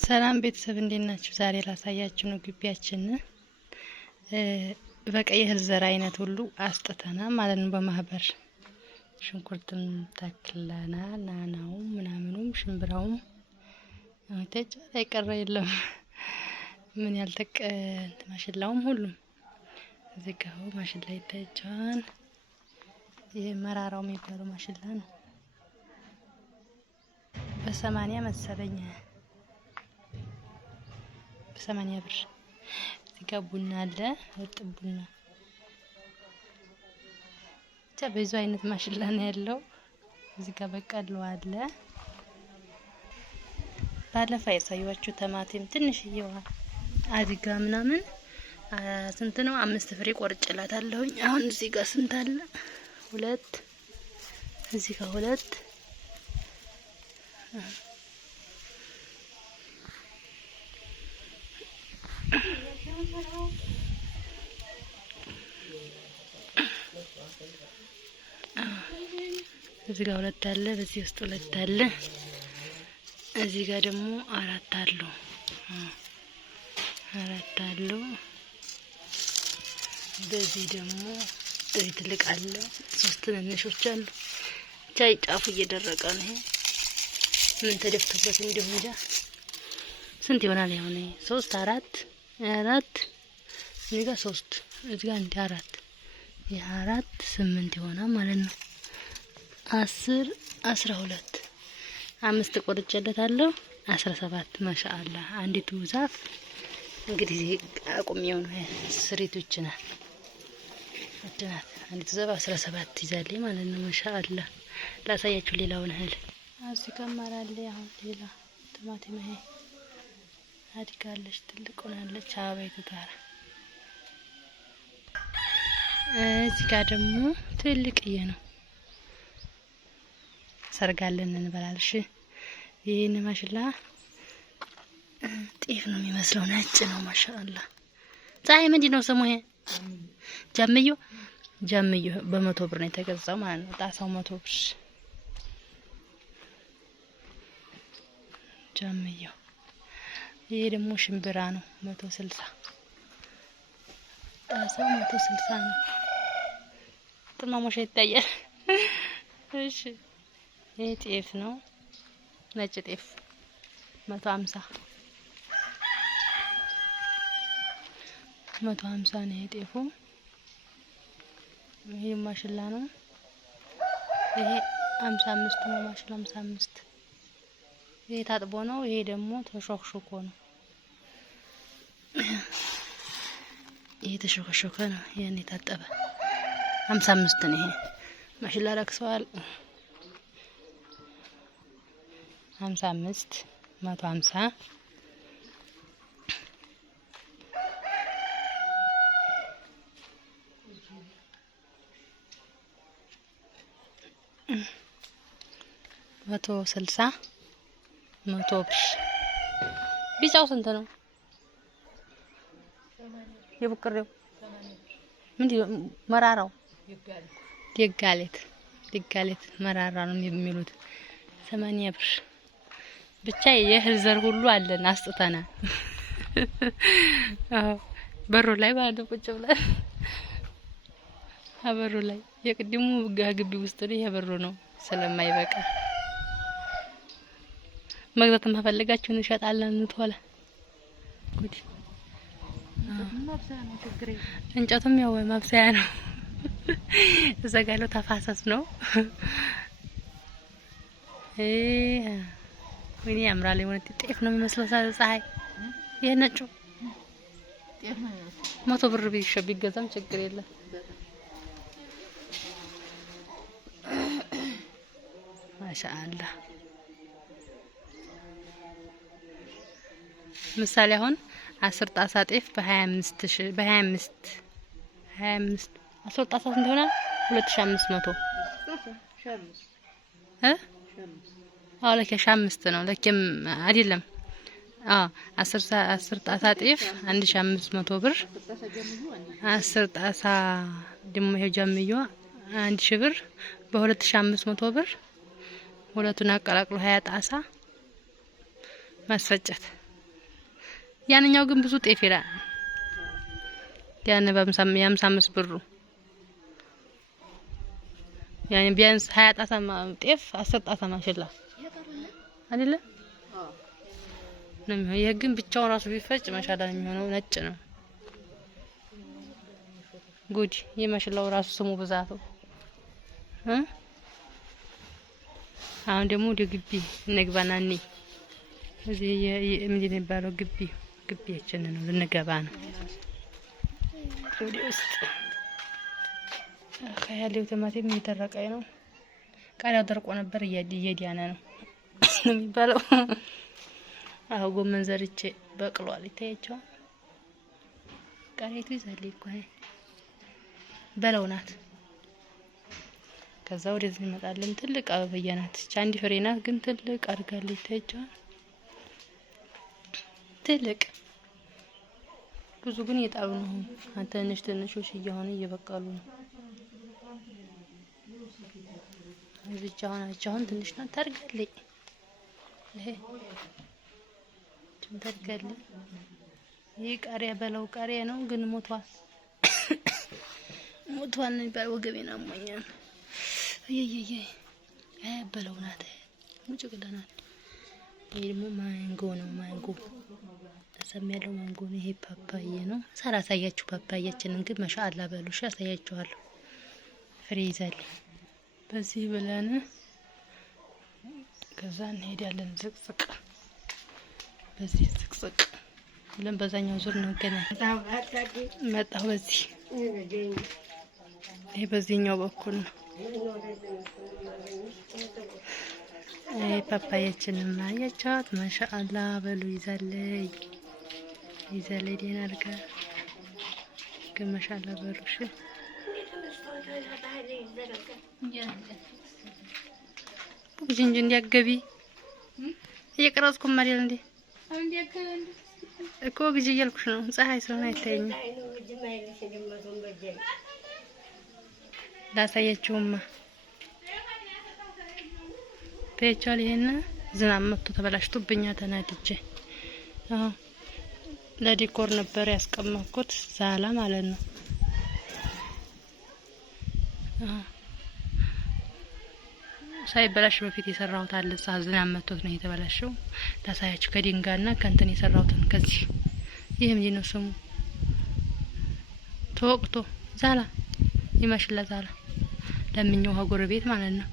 ሰላም ቤተሰብ እንዴት ናችሁ? ዛሬ ላሳያችሁ ነው ግቢያችን በቀይ እህል ዘር አይነት ሁሉ አስጥተናል ማለት ነው። በማህበር ሽንኩርትም ተክለናል፣ ናናውም ምናምኑም ሽምብራውም ተጫ ላይ ቀረ የለም። ምን ያልተቀ ማሽላውም ሁሉም እዚህ ጋር ማሽላ ይታያል። ይሄ መራራው የሚባለው ማሽላ ነው። በ80 መሰለኝ 80 ብር። እዚህ ጋር ቡና አለ፣ እርጥብ ቡና ብቻ ብዙ አይነት ማሽላ ነው ያለው። እዚህ ጋር በቀሎ አለ። ባለፈው ያሳየኋችሁ ቲማቲም ትንሽዬዋ አዲጋ ምናምን ስንት ነው? 5 ፍሬ ቆርጬላታለሁኝ። አሁን እዚህ ጋር ስንት አለ? 2 እዚህ ጋር 2 እዚህ ጋር 2 አለ። በዚህ ውስጥ 2 አለ። እዚህ ጋር ደግሞ 4 አሉ። 4 አሉ። በዚህ ደግሞ እዚህ ትልቅ አለ። 3 ትንንሾች አሉ። ቻይ ጫፉ እየደረቀ ነው። ይሄ ምን ተደፍቶበት እንደሆነ እንጃ። ስንት ይሆናል? ያው ነው 3 4 እዚህ ጋር 3 እዚህ ጋር 4 የ4 8 ይሆናል ማለት ነው። 10 12 5 ቆርጬለታለሁ። 17 ማሻአላ። አንዲቱ ዛፍ እንግዲህ አቁሜው ነው ስሪቶች ናት ወደናት። አንዲቱ ዛፍ 17 ይዛለች ማለት ነው። ማሻአላ። ላሳያችሁ ሌላውን እህል እዚህ ጋር ማራለ። አሁን ሌላ ቲማቲም ይሄ አድጋለች፣ ትልቅ ሆናለች አበባይቱ ጋር። እዚህ ጋር ደግሞ ትልቅዬ ነው። ሰርጋለን እንበላልሽ። ይሄን ማሽላ ጤፍ ነው የሚመስለው፣ ነጭ ነው ማሻአላ። ፀሐይ ምንድን ነው ስሙ? ይሄ ጃምዮ በ100 ብር ነው የተገዛው ማለት ነው። ጣሳው 100 ብር ጃምዮ። ይሄ ደግሞ ሽምብራ ነው 160 ጣሳው 160 ነው። ጥማሞሽ ይታያል። እሺ ይሄ ጤፍ ነው፣ ነጭ ጤፍ 150 ነው ይሄ ጤፉ። ይሄ ማሽላ ነው። ይሄ 55 ነው ማሽላ 55። ይሄ ታጥቦ ነው። ይሄ ደግሞ ተሾክሾኮ ነው። ይሄ ተሾክሾኮ ነው። ይሄን የታጠበ 55 ነው። ይሄ ማሽላ ረክሰዋል። 55 150 160 100 ብር። ቢጫው ስንት ነው? የቡቅሬው ምንድነው? መራራው ዲጋሌት መራራ ነው የሚሉት 80 ብር። ብቻ የእህል ዘር ሁሉ አለን አስጥተናል። በሩ ላይ ባዶ ቁጭ ብለን አበሩ ላይ የቅድሙ ግቢ ውስጥ ነው። የበሩ ነው ስለማይበቃ መግዛት ማፈልጋችሁ እንሸጣለን። እንቶለ ጉድ እንጨቱም ያው ማብሰያ ነው። ተዘጋለው ተፋሰስ ነው። ወይኔ ያምራል። የሆነ ጤፍ ነው የሚመስለው ፀሐይ። ይሄ ነጩ ጤፍ ነው። 100 ብር ቢገዛም ችግር የለም። ማሻአላ። ምሳሌ አሁን 10 ጣሳ ጤፍ በ25 10 ጣሳ ስንት ሆነ? 2500 ለከ 5 ነው ለከም አይደለም። 10 ጣሳ ጤፍ 1500 ብር። 10 ጣሳ ደግሞ ይሄ ጃምዮ 1000 ብር በ2500 ብር። ሁለቱን አቀላቅሎ 20 ጣሳ ማስፈጨት ያንኛው ግን ብዙ ጤፍ ይላል። ያን በ55 ብሩ ያኔ ቢያንስ 20 ጣሳ ጤፍ 10 ጣሳ ማሽላ አይደለ? ነው። ይሄ ግን ብቻው ራሱ ቢፈጭ ማሻላ የሚሆነው ነጭ ነው። ጉድ የማሽላው ራሱ ስሙ ብዛቱ አሁን ደግሞ ወደ ግቢ እንግባና እኔ እዚህ ምንድን ነው የሚባለው ግቢያችን ነው ልንገባ ነው። ወደ ውስጥ ያለው ቲማቲም እየተረቀኝ ነው። ቃሪያው ደርቆ ነበር እየዲያነ ነው የሚባለው። አሁ ጎመን ዘርቼ በቅሏል ይታያቸዋል። ቃሪያቱ ይዛል እኮ በለው ናት። ከዛ ወደዚህ እንመጣለን። ትልቅ አበባያ ናት። አንድ ፍሬ ናት ግን ትልቅ አድርጋለች ይታያቸዋል። ትልቅ ብዙ ግን እየጣሉ ነው። ትንሾች እየሆኑ እየበቀሉ ነው። እዚህ አሁን ትንሽ ናት ታርጋለች። ይሄ ታርጋለች። ይሄ ቃሪያ በለው ቃሪያ ነው ግን ሞቷል። ሞቷል ነው የሚባለው። ወገቤን አሞኛል። አየየየ በለው ናት። ሙጭቅላናት። ይሄ ደግሞ ማንጎ ነው። ማንጎ ተሰም ያለው ማንጎ ነው። ይሄ ፓፓዬ ነው። ሳላሳያችሁ ፓፓያችንን ግን ማሻአላ በሉሽ ያሳያችኋለሁ። ፍሬ ይዛል። በዚህ ብለን ከዛ እንሄዳለን። ዝቅዝቅ በዚህ ዝቅዝቅ ብለን በዛኛው ዙር ነው ገና መጣሁ። በዚህ ይሄ በዚህኛው በኩል ነው። ይሄ ፓፓያችንን ማያቻት ማሻአላ በሉ ይዛለች ዴና አድርጋ ግን ማሻአላ በሉሽ እንጂ እንዲያገቢ እየቀረጽኩ ማሪል እንዴ እኮ ግጂ እያልኩሽ ነው። ፀሐይ ስለሆነ አይታየኝም። ላሳያችሁማ ታያችኋል። ይሄን ዝናብ መጥቶ ተበላሽቶብኛል። ተናድጄ ለዲኮር ነበር ያስቀመጥኩት ዛላ ማለት ነው። ሳይበላሽ በፊት የሰራሁት አለ። ዝናብ መጥቶት ነው የተበላሸው። ታሳያችሁ ከድንጋይና ከእንትን የሰራሁትን ከዚህ ይሄ ምንድን ነው ስሙ? ተወቅቶ ዛላ ይማሽላ ዛላ ለምኛው ሀጎረቤት ማለት ነው።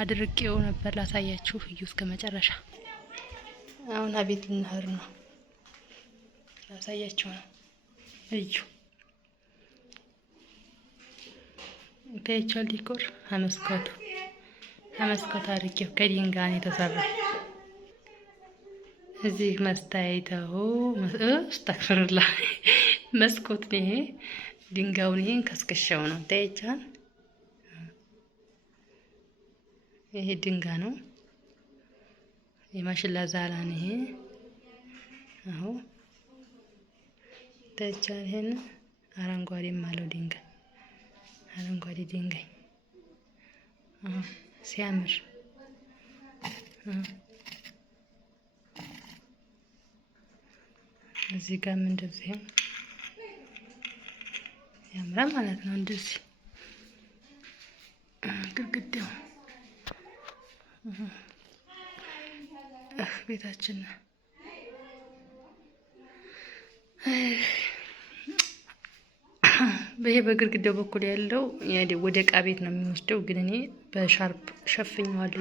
አድርቄው ነበር ላሳያችሁ። እዩ እስከ መጨረሻ። አሁን አቤት ልንሄድ ነው። ላሳያችሁ ነው። እዩ ፔቻል ዲኮር አመስኮቱ አድርጌው ከድንጋይ ነው የተሰራው። እዚህ መስታይተው አስተክፍርላ መስኮት ነው ይሄ። ድንጋዩን ይሄን ከስከሻው ነው ታይቻል። ይሄ ድንጋይ ነው። የማሽላ ዛላ ነው ይሄ። አዎ ታይቻል። ይሄን አረንጓዴም አለው ድንጋይ አረንጓዴ ድንጋይ ሲያምር እዚህ ጋር እንደዚህ ያምራል ማለት ነው። እንደዚህ ግድግዳው ቤታችን በይሄ በግድግዳው በኩል ያለው ወደ እቃ ቤት ነው የሚወስደው፣ ግን እኔ በሻርፕ ሸፍኘዋለሁ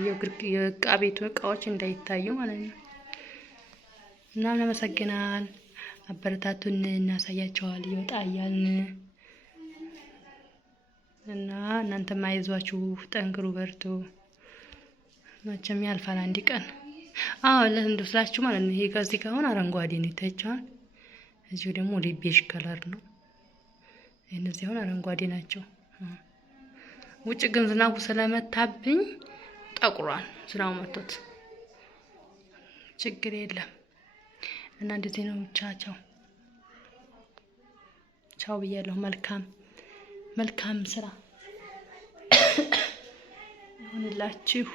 የእቃ ቤቱ እቃዎች እንዳይታዩ ማለት ነው። እና ለመሰግናል አበረታቱን፣ እናሳያቸዋል ይወጣ እያልን እና እናንተም አይዟችሁ፣ ጠንክሩ፣ በርቱ። መቼም ያልፋል አንድ ቀን። ለእንደስላችሁ ማለት ነው። ይሄ ከዚህ ጋር አሁን አረንጓዴ ነው ይታያችኋል። እዚሁ ደግሞ ወደ ቤዥ ከለር ነው። እነዚህ አሁን አረንጓዴ ናቸው። ውጭ ግን ዝናቡ ስለመታብኝ ጠቁሯል። ዝናቡ መጥቶት ችግር የለም እና እንደዚህ ነው። ቻው ብያለሁ። መልካም ስራ ይሁንላችሁ።